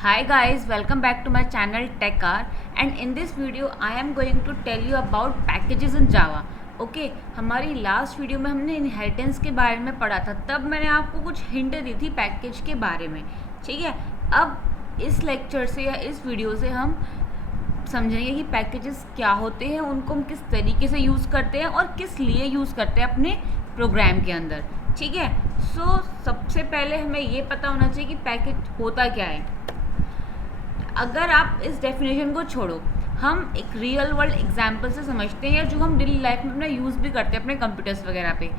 Hi guys, welcome back to my channel TechR, and in this video I am going to tell you about packages in Java. Okay हमारी last video में हमने inheritance के बारे में पढ़ा था, तब मैंने आपको कुछ हिंट दी थी पैकेज के बारे में। ठीक है, अब इस लेक्चर से या इस वीडियो से हम समझेंगे कि पैकेजेस क्या होते हैं, उनको हम किस तरीके से यूज़ करते हैं और किस लिए यूज़ करते हैं अपने प्रोग्राम के अंदर। ठीक है, सबसे पहले हमें ये पता होना चाहिए कि पैकेज होता क्या है। अगर आप इस डेफिनेशन को छोड़ो, हम एक रियल वर्ल्ड एग्जाम्पल से समझते हैं या जो हम डेली लाइफ में अपना यूज़ भी करते हैं अपने कंप्यूटर्स वगैरह पे।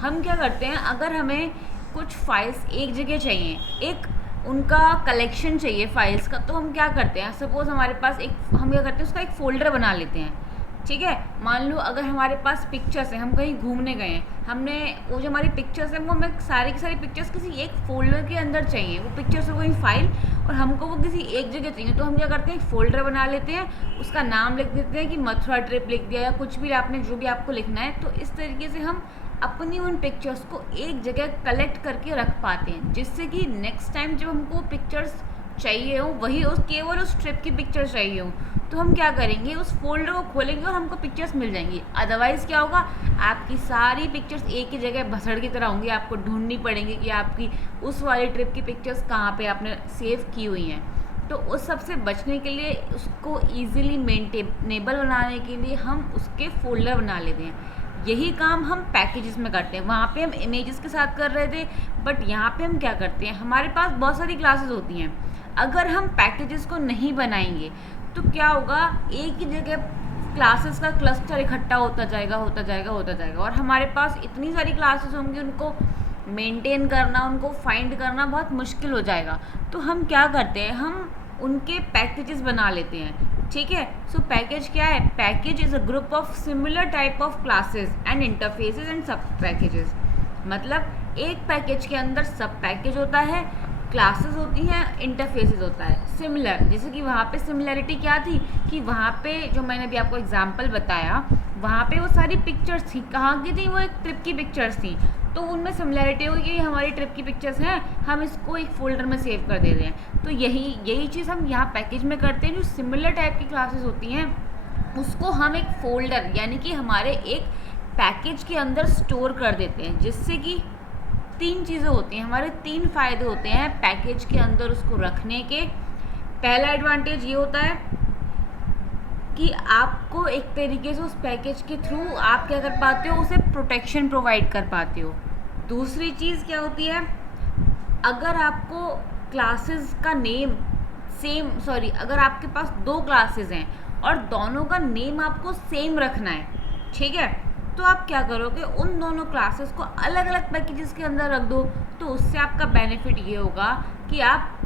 हम क्या करते हैं, अगर हमें कुछ फाइल्स एक जगह चाहिए, एक उनका कलेक्शन चाहिए फाइल्स का, तो हम क्या करते हैं, सपोज़ हमारे पास हम क्या करते हैं, उसका एक फ़ोल्डर बना लेते हैं। ठीक है, मान लो अगर हमारे पास पिक्चर्स हैं, हम कहीं घूमने गए हैं, हमने वो जो हमारी पिक्चर्स हैं वो हमें सारी की सारी पिक्चर्स किसी एक फ़ोल्डर के अंदर चाहिए, वो पिक्चर्स हो गई फाइल, और हमको वो किसी एक जगह चाहिए, तो हम क्या करते हैं, एक फ़ोल्डर बना लेते हैं, उसका नाम लिख देते हैं कि मथुरा ट्रिप लिख दिया या कुछ भी आपने जो भी आपको लिखना है। तो इस तरीके से हम अपनी उन पिक्चर्स को एक जगह कलेक्ट करके रख पाते हैं, जिससे कि नेक्स्ट टाइम जब हमको पिक्चर्स चाहिए हो, वही केवल उस ट्रिप की पिक्चर चाहिए हो, तो हम क्या करेंगे, उस फोल्डर को खोलेंगे और हमको पिक्चर्स मिल जाएंगी। अदरवाइज़ क्या होगा, आपकी सारी पिक्चर्स एक ही जगह भसड़ की तरह होंगी, आपको ढूंढनी पड़ेंगी कि आपकी उस वाली ट्रिप की पिक्चर्स कहाँ पे आपने सेव की हुई हैं। तो उस सब से बचने के लिए, उसको ईजिली मेंटेनेबल बनाने के लिए हम उसके फोल्डर बना लेते हैं। यही काम हम पैकेजेस में करते हैं। वहाँ पे हम इमेजेस के साथ कर रहे थे, बट यहाँ पे हम क्या करते हैं, हमारे पास बहुत सारी क्लासेस होती हैं। अगर हम पैकेजेस को नहीं बनाएंगे तो क्या होगा, एक ही जगह क्लासेस का क्लस्टर इकट्ठा होता जाएगा और हमारे पास इतनी सारी क्लासेस होंगी, उनको मेंटेन करना, उनको फाइंड करना बहुत मुश्किल हो जाएगा। तो हम क्या करते हैं, हम उनके पैकेजेस बना लेते हैं। ठीक है, सो पैकेज क्या है, package is a group of similar type of classes and interfaces and सब पैकेजेस। मतलब एक पैकेज के अंदर सब पैकेज होता है, क्लासेस होती हैं, इंटरफेसेस होता है। सिमिलर, जैसे कि वहाँ पे सिमिलरिटी क्या थी कि वहाँ पे जो मैंने अभी आपको एग्जांपल बताया, वहाँ पे वो सारी पिक्चर्स थी, कहाँ की थी, वो एक ट्रिप की पिक्चर्स थी, तो उनमें सिमिलरिटी होगी कि हमारी ट्रिप की पिक्चर्स हैं, हम इसको एक फ़ोल्डर में सेव कर दे रहे हैं। तो यही चीज़ हम यहाँ पैकेज में करते हैं। जो सिमिलर टाइप की क्लासेस होती हैं उसको हम एक फ़ोल्डर यानी कि हमारे एक पैकेज के अंदर स्टोर कर देते हैं, जिससे कि तीन चीज़ें होती हैं, हमारे तीन फ़ायदे होते हैं पैकेज के अंदर उसको रखने के। पहला एडवांटेज ये होता है कि आपको एक तरीके से उस पैकेज के थ्रू आप क्या कर पाते हो, उसे प्रोटेक्शन प्रोवाइड कर पाते हो। दूसरी चीज़ क्या होती है, अगर आपको क्लासेस का नेम अगर आपके पास दो क्लासेस हैं और दोनों का नेम आपको सेम रखना है, ठीक है, तो आप क्या करोगे, उन दोनों क्लासेस को अलग अलग पैकेजेस के अंदर रख दो। तो उससे आपका बेनिफिट ये होगा कि आप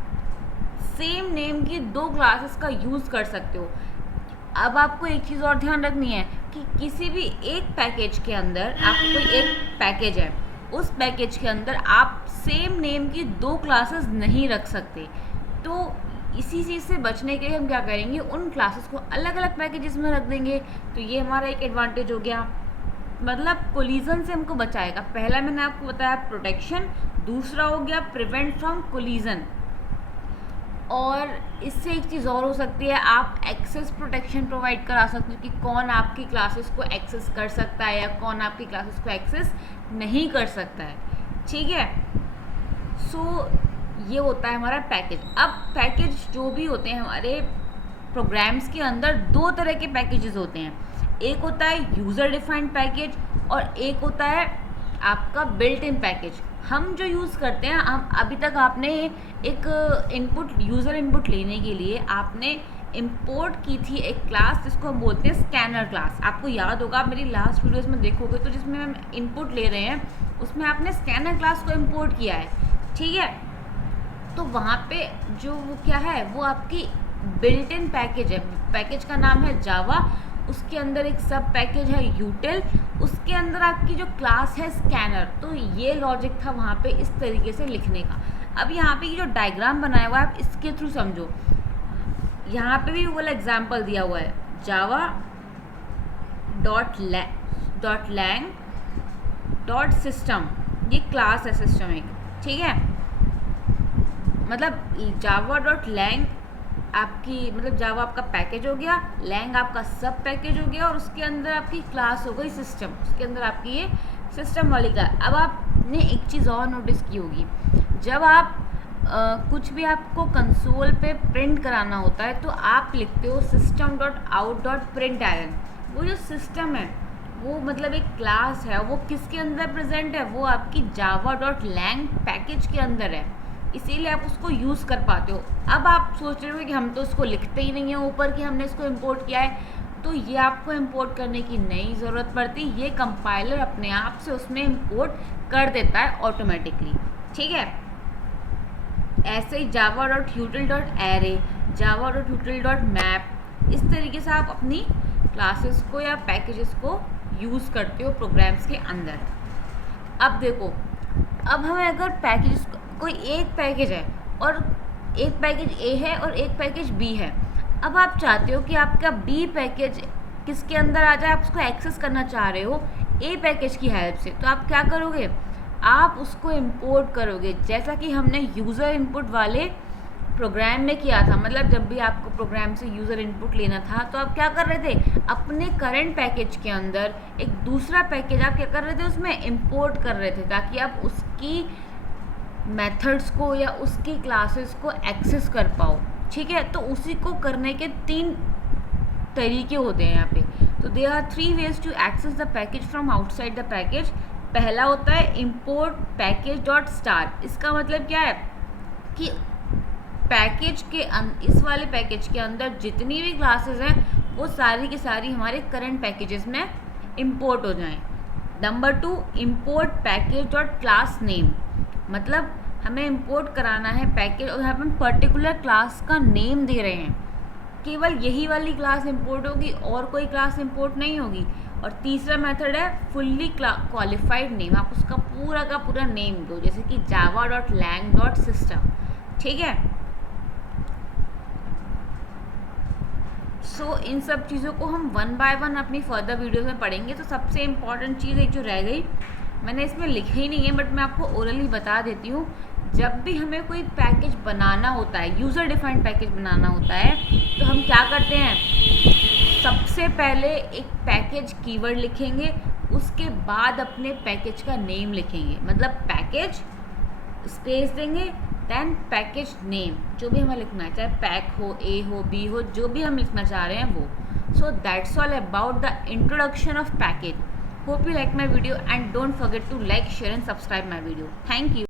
सेम नेम की दो क्लासेस का यूज़ कर सकते हो। अब आपको एक चीज़ और ध्यान रखनी है कि किसी भी एक पैकेज के अंदर, आपको कोई एक पैकेज है, उस पैकेज के अंदर आप सेम नेम की दो क्लासेस नहीं रख सकते। तो इसी चीज़ से बचने के लिए हम क्या करेंगे, उन क्लासेस को अलग अलग पैकेजेस में रख देंगे। तो ये हमारा एक एडवांटेज हो गया, मतलब कोलिजन से हमको बचाएगा। पहला मैंने आपको बताया प्रोटेक्शन, दूसरा हो गया प्रिवेंट फ्रॉम कोलिजन। और इससे एक चीज़ और हो सकती है, आप एक्सेस प्रोटेक्शन प्रोवाइड करा सकते हो कि कौन आपकी क्लासेस को एक्सेस कर सकता है या कौन आपकी क्लासेस को एक्सेस नहीं कर सकता है। ठीक है, ये होता है हमारा पैकेज। अब पैकेज जो भी होते हैं हमारे प्रोग्राम्स के अंदर, दो तरह के पैकेजेस होते हैं। एक होता है यूज़र डिफाइंड पैकेज और एक होता है आपका बिल्ट इन पैकेज। हम जो यूज़ करते हैं, हम अभी तक आपने एक यूज़र इनपुट लेने के लिए आपने इंपोर्ट की थी एक क्लास जिसको हम बोलते हैं स्कैनर क्लास। आपको याद होगा, आप मेरी लास्ट वीडियोस में देखोगे तो जिसमें हम इनपुट ले रहे हैं उसमें आपने स्कैनर क्लास को इंपोर्ट किया है। ठीक है, तो वहाँ पे जो वो क्या है, वो आपकी बिल्ट इन पैकेज है। पैकेज का नाम है जावा, उसके अंदर एक सब पैकेज है यूटिल, उसके अंदर आपकी जो क्लास है स्कैनर। तो ये लॉजिक था वहाँ पे इस तरीके से लिखने का। अब यहाँ पे जो डायग्राम बनाया हुआ है, आप इसके थ्रू समझो। यहाँ पे भी वो वाला एग्जाम्पल दिया हुआ है, Java dot lang dot system, ये क्लास है सिस्टम एक। ठीक है, मतलब जावा डॉट लैंग आपकी मतलब जावा आपका पैकेज हो गया, लैंग आपका सब पैकेज हो गया, और उसके अंदर आपकी क्लास हो गई सिस्टम, उसके अंदर आपकी ये सिस्टम वाली क्लास। अब आपने एक चीज़ और नोटिस की होगी, जब आप कुछ भी आपको कंसोल पे प्रिंट कराना होता है तो आप लिखते हो system dot out dot print ln. वो जो सिस्टम है वो मतलब एक क्लास है, वो किसके अंदर प्रेजेंट है, वो आपकी जावा डॉट लैंग पैकेज के अंदर है, इसीलिए आप उसको यूज़ कर पाते हो। अब आप सोच रहे हो कि हम तो उसको लिखते ही नहीं हैं ऊपर कि हमने इसको इंपोर्ट किया है, तो ये आपको इंपोर्ट करने की नई ज़रूरत पड़ती, ये कंपाइलर अपने आप से उसमें इंपोर्ट कर देता है ऑटोमेटिकली। ठीक है, ऐसे ही Java dot util dot array, Java dot util dot map, इस तरीके से आप अपनी क्लासेस को या पैकेजेस को यूज़ करते हो प्रोग्राम्स के अंदर। अब देखो, अब हमें अगर पैकेज कोई एक पैकेज है और एक पैकेज ए है और एक पैकेज बी है, अब आप चाहते हो कि आपका बी पैकेज किसके अंदर आ जाए, आप उसको एक्सेस करना चाह रहे हो ए पैकेज की हेल्प से, तो आप क्या करोगे, आप उसको इंपोर्ट करोगे, जैसा कि हमने यूज़र इनपुट वाले प्रोग्राम में किया था। मतलब जब भी आपको प्रोग्राम से यूज़र इनपुट लेना था तो आप क्या कर रहे थे, अपने करंट पैकेज के अंदर एक दूसरा पैकेज आप क्या कर रहे थे, उसमें इंपोर्ट कर रहे थे, ताकि आप उसकी मेथड्स को या उसकी क्लासेस को एक्सेस कर पाओ। ठीक है, तो उसी को करने के 3 तरीके होते हैं यहाँ पे। तो there are 3 ways to access the package from outside the package. पहला होता है इंपोर्ट पैकेज डॉट स्टार। इसका मतलब क्या है कि पैकेज के इस वाले पैकेज के अंदर जितनी भी क्लासेस हैं वो सारी की सारी हमारे करंट पैकेजेस में इंपोर्ट हो जाएं। Number 2, import package dot class name. मतलब हमें इंपोर्ट कराना है पैकेज और यहाँ पे हम पर्टिकुलर क्लास का नेम दे रहे हैं, केवल यही वाली क्लास इंपोर्ट होगी और कोई क्लास इंपोर्ट नहीं होगी। और तीसरा मेथड है फुल्ली क्वालिफाइड नेम, आप उसका पूरा का पूरा नेम दो, जैसे कि Java dot lang dot system. ठीक है, सो इन सब चीज़ों को हम 1 बाय 1 अपनी फर्दर वीडियोस में पढ़ेंगे। तो सबसे इम्पॉर्टेंट चीज़ एक जो रह गई, मैंने इसमें लिखी ही नहीं है बट मैं आपको ओरली बता देती हूँ। जब भी हमें कोई पैकेज बनाना होता है, यूज़र डिफाइंड पैकेज बनाना होता है, तो हम क्या करते हैं, सबसे पहले एक पैकेज कीवर्ड लिखेंगे, उसके बाद अपने पैकेज का नेम लिखेंगे। मतलब पैकेज स्पेस देंगे, देन पैकेज नेम, जो भी हमें लिखना है, चाहे पैक हो, ए हो, बी हो, जो भी हम लिखना चाह रहे हैं वो। So that's all about the introduction of package. Hope you like my video and don't forget to like, share and subscribe my video. Thank you.